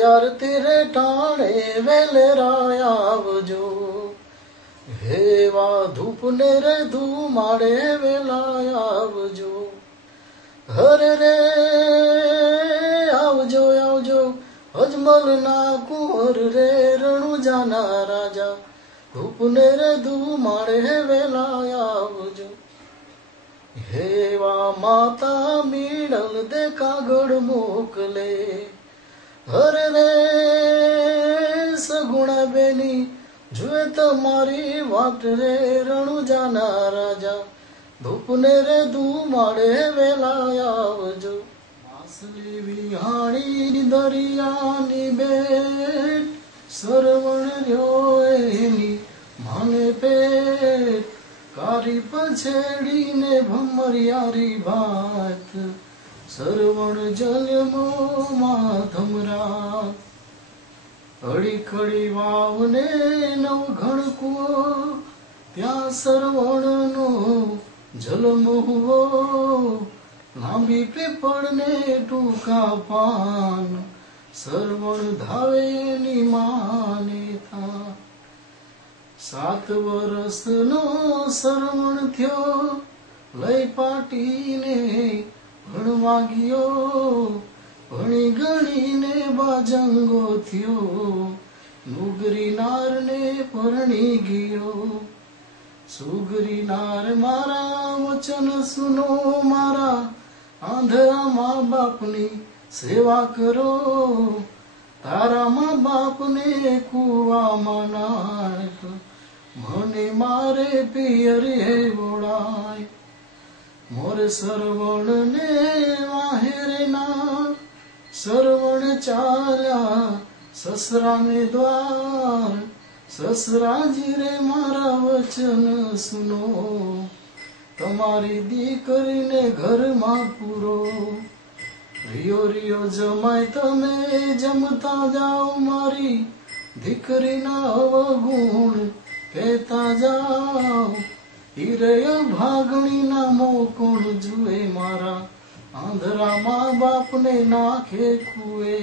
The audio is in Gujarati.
યાર તેરે ટાણે વેલેરા આવજો, હેવા ધૂપ ને રે ધુમાડે વેલા આવજો. હરે રે આવજો આવજો અજમલ ના કુંવર રે રણુજાના રાજા, ધૂપ ને રે ધુમાડે વેલા આવજો. હેવા માતા મીણલ દે કાગળ મોકલે, હરે રે સગુણા બેની જુએ તમારી વાટ રે રણુજાના રાજા, ધૂપ ને રે ધુમાડે વેલા આવજો. માસલી વિહાણી દરિયાની બેટ, સરવણ રહ્યો એની માને પેટ, કારી પછેડીને ભમરિયારી ભાત, સરવણ જલમો માધમરા. અડીખડી વાવને નવ ઘણકુઓ, ત્યાં સરવણનો જલમો. લાંબી પીપળને ટૂંકા પાન, સરવણ ધાવે ની માને થા. 7 વર્ષનો સરવણ થયો, લઈ પાટીને ભણવા ગયો, ભણી ગણીને બાજંગો થયો, નુગરી નારને પરણી ગયો. સુગરી નાર મારા વચન સુનો, મારા આંધળા મા બાપની સેવા કરો, તારા મા બાપને કુવામાં નાખ, મને મારે પિયરે બોલાય. મોર સરવણ ને વાહેરે ના, સરવણ ચાલ્યા સસરાને દ્વાર, સસરાજી રે મારા વચન સુનો, તમારી દીકરીને ઘરમાં પૂરો. રિયો રિયો જમાય તમે જમતા જાઓ, મારી દીકરીના અવગુણ કહેતા જાઓ. હિરય ભાગણીના મોકોણ જુએ, મારા આંધળા મા બાપને નાખે કુએ.